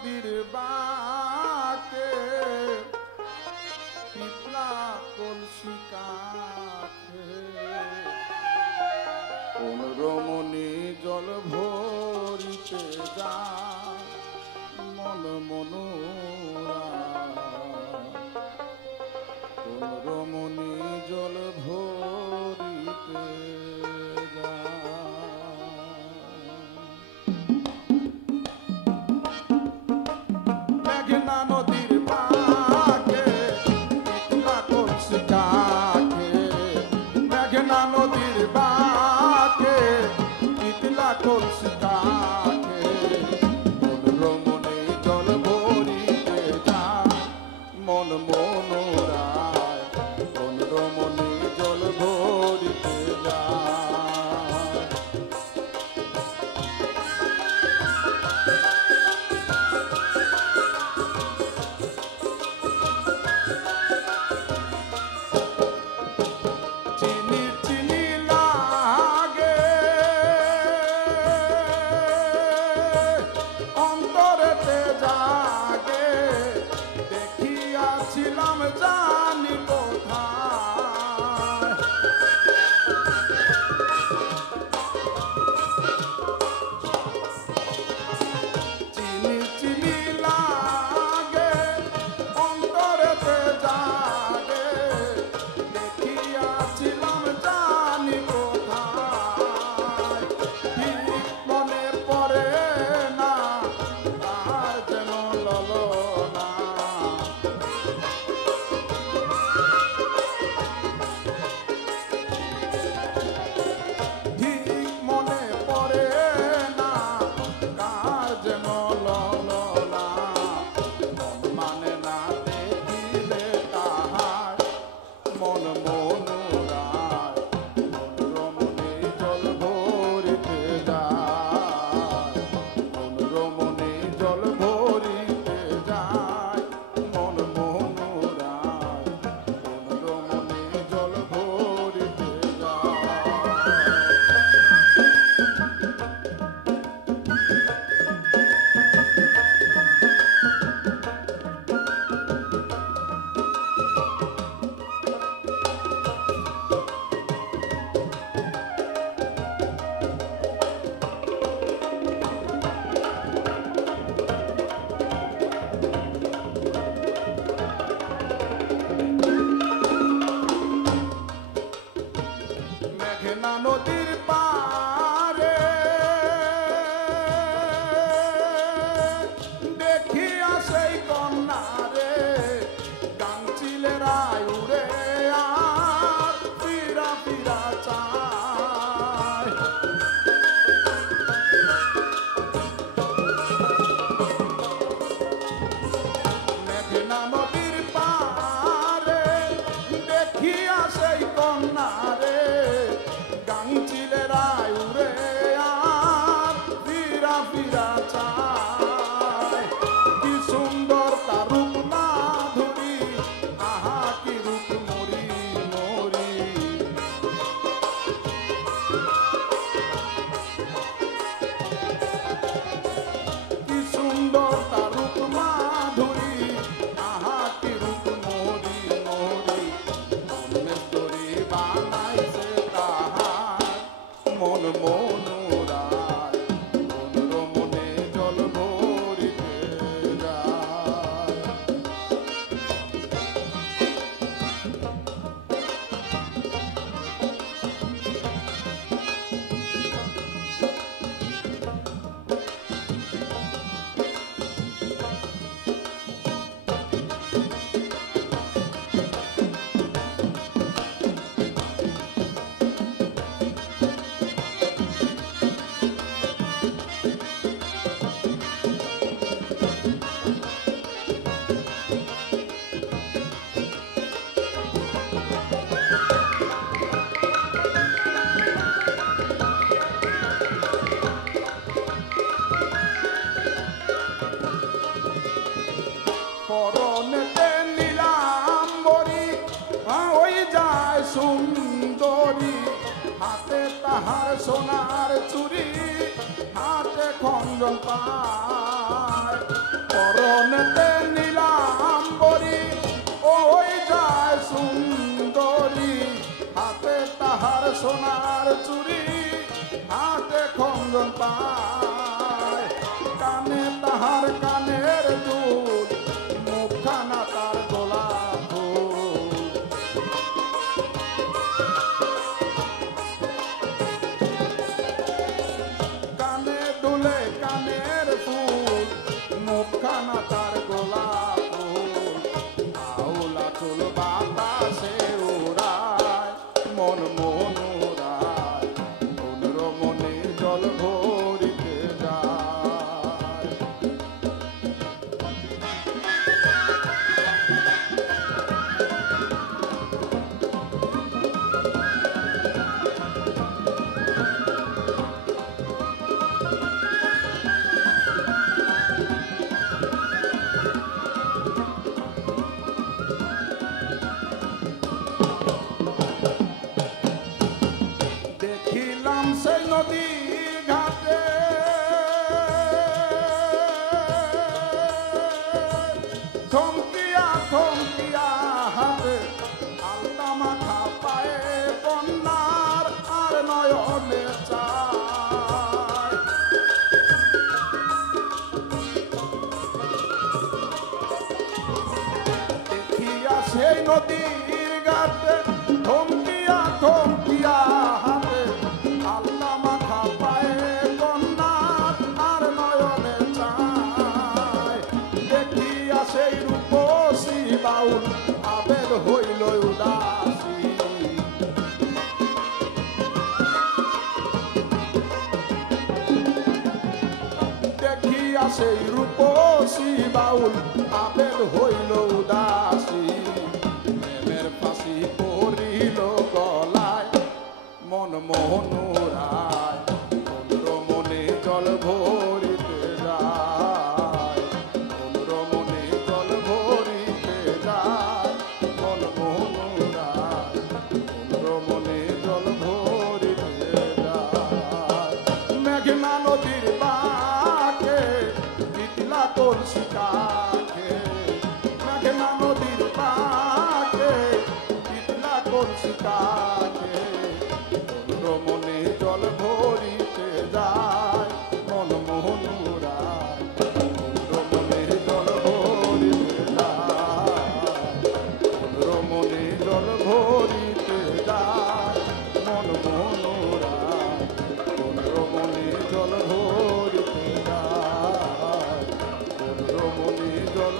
নদীর বাঁকে পিপলা কলসি কাছে কোন রমণী জল ভরিতে যায় মন মনোরা কোন রমণী জল ভরিতে মেঘনা নদীর বাঁকে পিপলা কলসি কাছে মেঘনা নদীর বাঁকে পিপলা কলসি কাছে কোন রমণী জল ভরিতে যায় মন মনোরায় কোন রমণী জল ভরিতে যায় চিনি চিনি লাগে অন্তরেতে জাগে দেখিয়াছিলাম জানি কোথায় চিনি চিনি লাগে অন্তরেতে জাগে দেখিয়াছিলাম জানি কোথায় ঠিক মনে পড়ে না আর যেন ললনা ঠিক মনে পড়ে না কার যেন ললনা মন মানে না দেখিলে তাহার মন মনোরায় কোন রমণী জল ভরিতে যায় কোন রমণী জল ভরিতে যায় মন মনোরায় কোন রমণী জল ভরিতে যায় মেঘনা নদীর পারে দেখিয়া সেই কন্যারে গাংচিলের আয়ুরে আর ফিরা ফিরা চায় মেঘনা নদীর পারে দেখিয়া সেই কন্যারে গাংচিলের আয়ুরে আর ফিরা ফিরা চায় কি সুন্দর তার রূপ মাধুরী আহা কি রূপ মরি মরি কি সুন্দর তার রূপ মাধুরী আহা কি রূপ মরি মরি মনেশ্বরী বানাইছে তাহার মন মনোরায় কোন রমণী জল ভরিতে যায় পরনেতে নীলাম্বরী ওই যায় সুন্দরী হাতে তাহার সোনার চুরি হাতে খঞ্জন পায় পরনেতে নীলাম্বরী ওই যায় সুন্দরী, হাতে তাহার সোনার চুড়ি, হাতে খঞ্জন পায়, কানে তাহার কানের দুল, মুখখানা তার গোলাপ ফুল। কানে দুলে কানের ফুল, মুখখানা তার গোলাপ ফুল। আউলা চুল বাতাসে উড়ায়, মন মন উড়ায়, মন রমণী জল ভরিতে যায়। দেখিলাম সেই নদী ঘাটে থমকিয়া থমকিয়া হাতে, আলতা মাথা পায়ে বন্যার আর নয়নে চায়। দেখিয়া সেই নদীর ঘাটে থমকিয়া থমকিয়া হাতে, আলতা মাথা পায়ে বন্যার আর নয়নে চায়। দেখিয়া সেই রূপসী বাউল আবেগ হইল উদাসী। দেখিয়া সেই রূপসী বাউল আবেগ হইল উদাসী। প্রেমের ফাঁসি পড়িল গলায়, মন মোহন উড়ায়, মন রমণী জল ভরিতে যায়। মন রমণী জল ভরিতে যায়, মন মোহন উড়ায়, মন রমণী জল ভরিতে যায়। মেঘনা নদীর বাঁকে পিতলা কলসি কাকে, মেঘনা নদীর বাঁকে পিতলা কলসি কাকে। মন রমণী জল ভরিতে যায়, মন মোহন উড়ায়, মন রমণী জল ভরিতে যায়। মন রমণী জল ভরিতে যায়, মন মোহন উড়ায়, মন রমণী জল ভরিতে যায়। মন রমণী জল